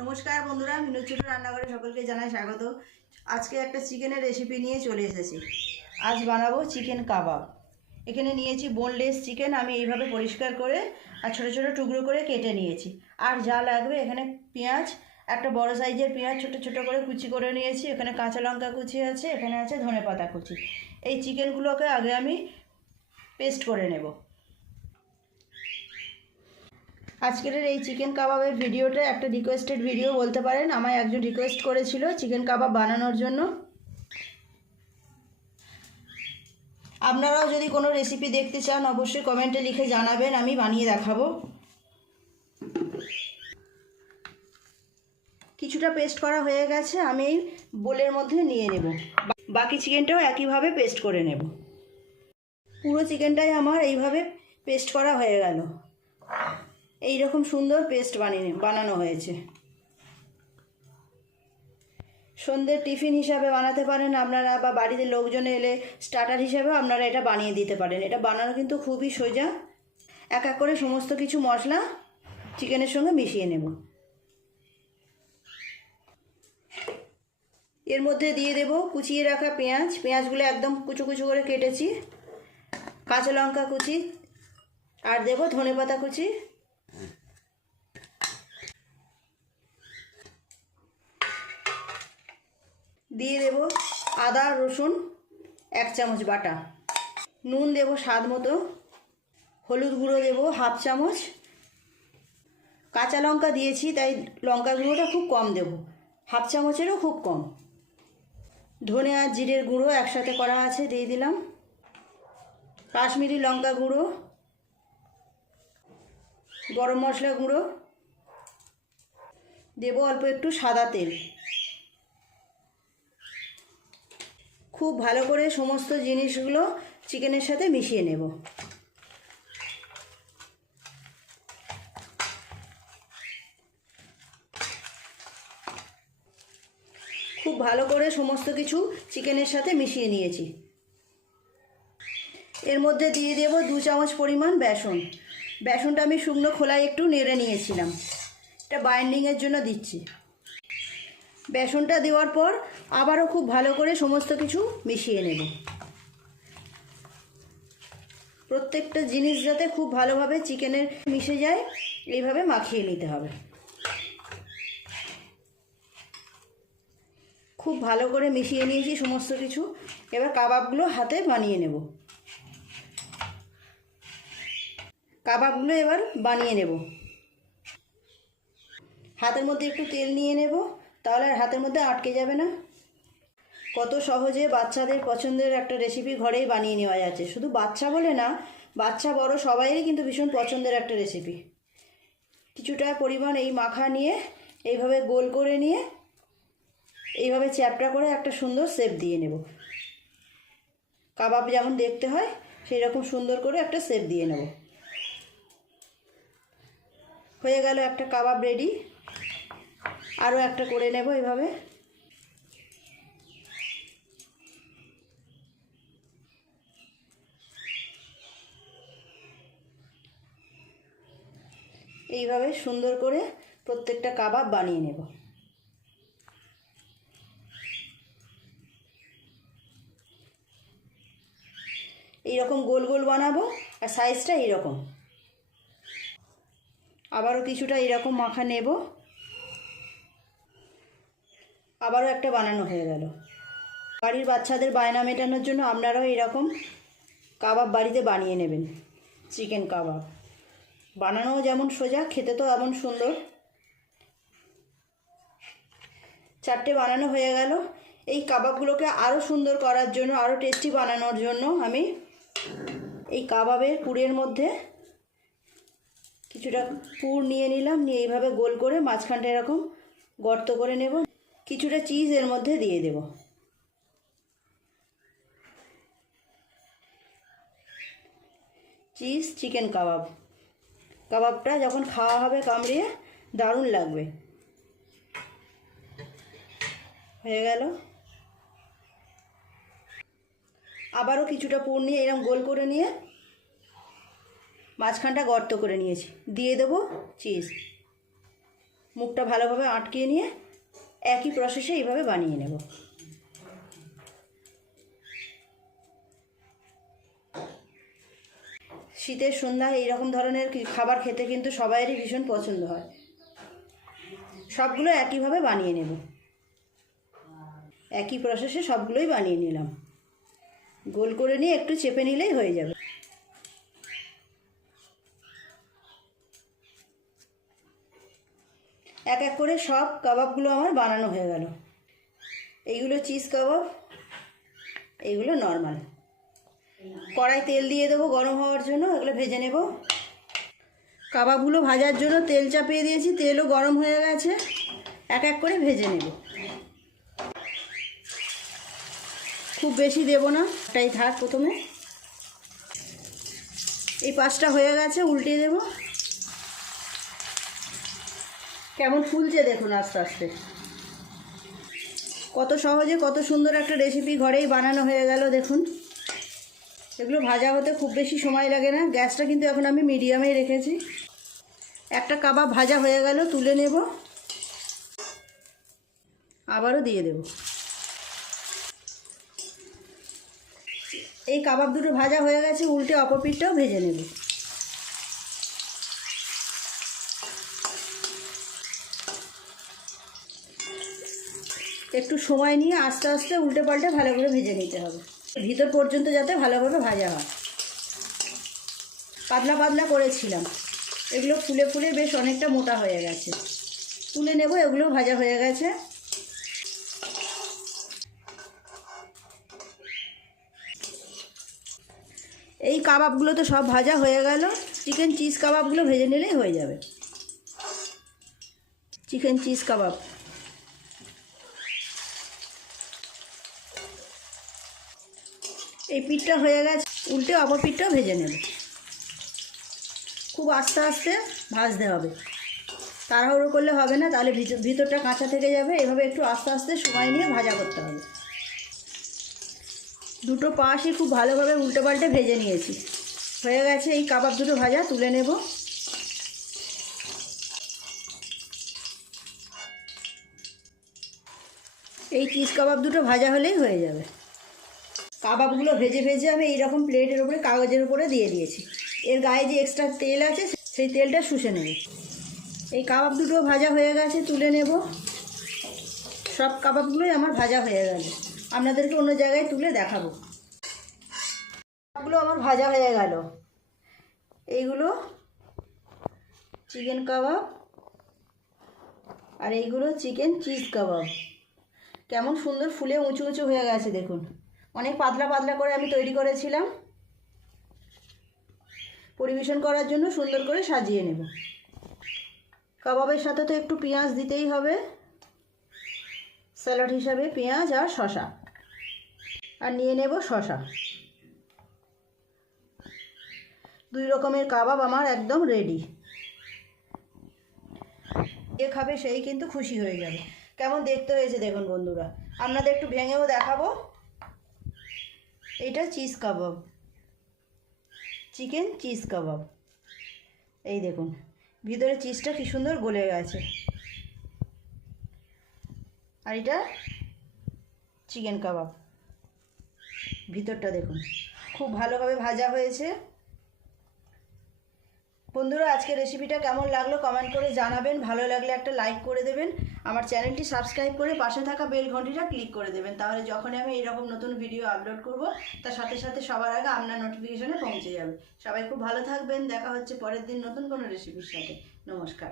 নমস্কার বন্ধুরা, মিনু ছোট রান্নাঘরে সকলকে জানাই স্বাগত। আজকে একটা চিকেনের রেসিপি নিয়ে চলে এসেছি। আজ বানাবো চিকেন কাবাব। এখানে নিয়েছি বোনলেস চিকেন, আমি এইভাবে পরিষ্কার করে আর ছোট ছোট টুকরো করে কেটে নিয়েছি। আর যা লাগবে, এখানে পেঁয়াজ, একটা বড় সাইজের পেঁয়াজ ছোট ছোট করে কুচি করে নিয়েছি। এখানে কাঁচা লঙ্কা কুচি আছে, এখানে আছে ধনেপাতা কুচি। এই চিকেনগুলোকে আগে আমি পেস্ট করে নেব। আজকের এই চিকেন কাবাবের ভিডিওটা একটা রিকোয়েস্টেড ভিডিও বলতে পারেন। আমায় একজন রিকোয়েস্ট করেছিল চিকেন কাবাব বানানোর জন্য। আপনারাও যদি কোনো রেসিপি দেখতে চান অবশ্যই কমেন্টে লিখে জানাবেন, আমি বানিয়ে দেখাবো। কিছুটা পেস্ট করা হয়ে গেছে, আমি এই বোলের মধ্যে নিয়ে নেব। বাকি চিকেনটাও একইভাবে পেস্ট করে নেব। পুরো চিকেনটাই আমার এইভাবে পেস্ট করা হয়ে গেল। এই রকম সুন্দর পেস্ট বানানো হয়েছে। সন্ধ্যের টিফিন হিসাবে বানাতে পারেন আপনারা, বা বাড়িতে লোকজন এলে স্টার্টার হিসাবেও আপনারা এটা বানিয়ে দিতে পারেন। এটা বানানো কিন্তু খুবই সোজা। এক এক করে সমস্ত কিছু মশলা চিকেনের সঙ্গে মিশিয়ে নেব। এর মধ্যে দিয়ে দেব কুচিয়ে রাখা পেঁয়াজ। পেঁয়াজগুলো একদম কুচো কুচো করে কেটেছি। কাঁচা লঙ্কা কুচি, আর দেব ধনেপাতা কুচি। দিয়ে দেব আদা রসুন 1 চামচ বাটা। নুন দেব স্বাদ মতো। হলুদ গুঁড়ো দেব 1/2 চামচ। কাঁচা লঙ্কা দিয়েছি তাই লঙ্কা গুঁড়োটা খুব কম দেব, 1/2 চামচেরও খুব কম। ধনে আর জিরের গুঁড়ো একসাথে করা আছে, দিয়ে দিলাম। কাশ্মীরি লঙ্কা গুঁড়ো, গরম মশলা গুঁড়ো দেব, অল্প একটু সাদা তেল। খুব ভালো করে সমস্ত জিনিসগুলো চিকেনের সাথে মিশিয়ে নেব। খুব ভালো করে সমস্ত কিছু চিকেনের সাথে মিশিয়ে নিয়েছি। এর মধ্যে দিয়ে দেব 2 চামচ পরিমাণ বেসন। বেসনটা আমি শুকনো খোলায় একটু নেড়ে নিয়েছিলাম, এটা বাইন্ডিংয়ের জন্য দিচ্ছি। বেসনটা দেওয়ার পর আবারও খুব ভালো করে সমস্ত কিছু মিশিয়ে নেব। প্রত্যেকটা জিনিস যাতে খুব ভালোভাবে চিকেনের মিশে যায় এইভাবে মাখিয়ে নিতে হবে। খুব ভালো করে মিশিয়ে নিয়েছি সমস্ত কিছু। এবার কাবাবগুলো হাতে বানিয়ে নেব। কাবাবগুলো এবার বানিয়ে নেব। হাতের মধ্যে একটু তেল নিয়ে নেব, তাহলে আর হাতের মধ্যে আটকে যাবে না। কত সহজে বাচ্চাদের পছন্দের একটা রেসিপি ঘরেই বানিয়ে নেওয়া যাচ্ছে। শুধু বাচ্চা বলে না, বাচ্চা বড় সবাইরই কিন্তু ভীষণ পছন্দের একটা রেসিপি। কিছুটা পরিমাণ এই মাখা নিয়ে এইভাবে গোল করে নিয়ে এইভাবে চ্যাপটা করে একটা সুন্দর শেপ দিয়ে নেব। কাবাব যেমন দেখতে হয় সেই রকম সুন্দর করে একটা শেপ দিয়ে নেব। হয়ে গেল একটা কাবাব রেডি। আরও একটা করে নেব এইভাবে। এইভাবে সুন্দর করে প্রত্যেকটা কাবাব বানিয়ে নেব। এইরকম গোল গোল বানাবো, আর সাইজটা এইরকম। আবারও কিছুটা এরকম মাখা নেব। আবারও একটা বানানো হয়ে গেল। বাড়ির বাচ্চাদের বায়না মেটানোর জন্য আপনারাও এরকম কাবাব বাড়িতে বানিয়ে নেবেন। চিকেন কাবাব বানানোও যেমন সোজা, খেতে তো এমন সুন্দর। 4টে বানানো হয়ে গেল। এই কাবাবগুলোকে আরও সুন্দর করার জন্য, আরও টেস্টি বানানোর জন্য আমি এই কাবাবের পুরের মধ্যে কিছুটা পুর নিয়ে নিলাম। নিয়ে এইভাবে গোল করে মাঝখানটা এরকম গর্ত করে নেব। কিছুটা চিজ এর মধ্যে দিয়ে দেব। চিজ চিকেন কাবাব। কাবাবটা যখন খাওয়া হবে কামড়িয়ে দারুণ লাগবে। হয়ে গেল। আবারও কিছুটা পুর নিয়ে এরকম গোল করে নিয়ে মাঝখানটা গর্ত করে নিয়েছি, দিয়ে দেবো চিজ। মুখটা ভালোভাবে আটকিয়ে নিয়ে একই প্রসেসে এইভাবে বানিয়ে নেব। শীতের সন্ধ্যায় এইরকম ধরনের খাবার খেতে কিন্তু সবাইয়েরই ভীষণ পছন্দ হয়। সবগুলো একইভাবে বানিয়ে নেব। একই প্রসেসে সবগুলোই বানিয়ে নিলাম। গোল করে নিয়ে একটু চেপে নিলেই হয়ে যাবে। এক এক করে সব কাবাবগুলো আমার বানানো হয়ে গেল। এইগুলো চিজ কাবাব, এইগুলো নর্মাল। কড়াই তেল দিয়ে দেবো গরম হওয়ার জন্য, এগুলো ভেজে নেব। কাবাবগুলো ভাজার জন্য তেল চাপিয়ে দিয়েছি, তেলও গরম হয়ে গেছে। এক এক করে ভেজে নেব। খুব বেশি দেব না, এটাই থাক প্রথমে। এই পাঁচটা হয়ে গেছে, উল্টে দেব। কেমন ফুলছে দেখুন আস্তে আস্তে। কত সহজে কত সুন্দর একটা রেসিপি ঘরেই বানানো হয়ে গেল দেখুন। এগুলো ভাজা হতে খুব বেশি সময় লাগে না। গ্যাসটা কিন্তু এখন আমি মিডিয়ামেই রেখেছি। একটা কাবাব ভাজা হয়ে গেল, তুলে নেব। আবারও দিয়ে দেব। এই কাবাব দুটো ভাজা হয়ে গেছে, উল্টে অপর পিঠটাও ভেজে নেব। একটু সময় নিয়ে আস্তে আস্তে উল্টে পাল্টে ভালো করে ভেজে নিতে হবে, ভিতর পর্যন্ত যাতে ভালোভাবে ভাজা হয়। পাতলা পাতলা করেছিলাম, এগুলো ফুলে ফুলে বেশ অনেকটা মোটা হয়ে গেছে। তুলে নেব। এগুলো ভাজা হয়ে গেছে। এই কাবাবগুলো তো সব ভাজা হয়ে গেল। চিকেন চিজ কাবাবগুলো ভেজে নিলেই হয়ে যাবে। চিকেন চিজ কাবাব, এই পিঠটা হয়ে গেছে, উল্টে অপর পিঠটাও ভেজে নেব। খুব আস্তে আস্তে ভাজতে হবে, তাড়াহুড়ো করলে হবে না, তাহলে ভিতরটা কাঁচা থেকে যাবে। এভাবে একটু আস্তে আস্তে সময় নিয়ে ভাজা করতে হবে। দুটো পাশই খুব ভালোভাবে উল্টে পাল্টে ভেজে নিয়েছি। হয়ে গেছে এই কাবাব দুটো ভাজা, তুলে নেব। এই চিজ কাবাব দুটো ভাজা হলেই হয়ে যাবে। কাবাবগুলো ভেজে ভেজে আমি এইরকম প্লেটের উপরে কাগজের উপরে দিয়ে দিয়েছি। এর গায়ে যে এক্সট্রা তেল আছে সেই তেলটা শুষে নেব। এই কাবাব দুটো ভাজা হয়ে গেছে, তুলে নেব। সব কাবাবগুলোই আমার ভাজা হয়ে গেল। আপনাদেরকে অন্য জায়গায় তুলে দেখাবো। কাবাবগুলো আমার ভাজা হয়ে গেল। এইগুলো চিকেন কাবাব আর এইগুলো চিকেন চিজ কাবাব। কেমন সুন্দর ফুলে উঁচু উঁচু হয়ে গেছে দেখুন। অনেক পাতলা পাতলা করে আমি তৈরি করেছিলাম। পরিবেশন করার জন্য সুন্দর করে সাজিয়ে নেব। কাবাবের সাথে তো একটু পেঁয়াজ দিতেই হবে, স্যালাড হিসাবে পেঁয়াজ আর শসা। আর নিয়ে নেব শসা। দুই রকমের কাবাব আমার একদম রেডি। যে খাবে সেই কিন্তু খুশি হয়ে যাবে। কেমন দেখতে হয়েছে দেখুন বন্ধুরা। আপনাদের একটু ভেঙেও দেখাবো। এটা চিজ কাবাব, চিকেন চিজ কাবাব। এই দেখুন ভিতরে চিজটা কি সুন্দর গলে গেছে। আর এটা চিকেন কাবাব, ভিতরটা দেখুন খুব ভালোভাবে ভাজা হয়েছে। বন্ধুরা আজকের রেসিপিটা কেমন লাগলো কমেন্ট করে জানাবেন। ভালো লাগলে একটা লাইক করে দেবেন। আমার চ্যানেলটি সাবস্ক্রাইব করে পাশে থাকা বেল ঘন্টিটা ক্লিক করে দেবেন। তাহলে যখনই আমি এইরকম নতুন ভিডিও আপলোড করব তার সাথে সাথে সবার আগে আপনার নোটিফিকেশনে পৌঁছে যাবে। সবাই খুব ভালো থাকবেন। দেখা হচ্ছে পরের দিন নতুন কোনো রেসিপির সাথে। নমস্কার।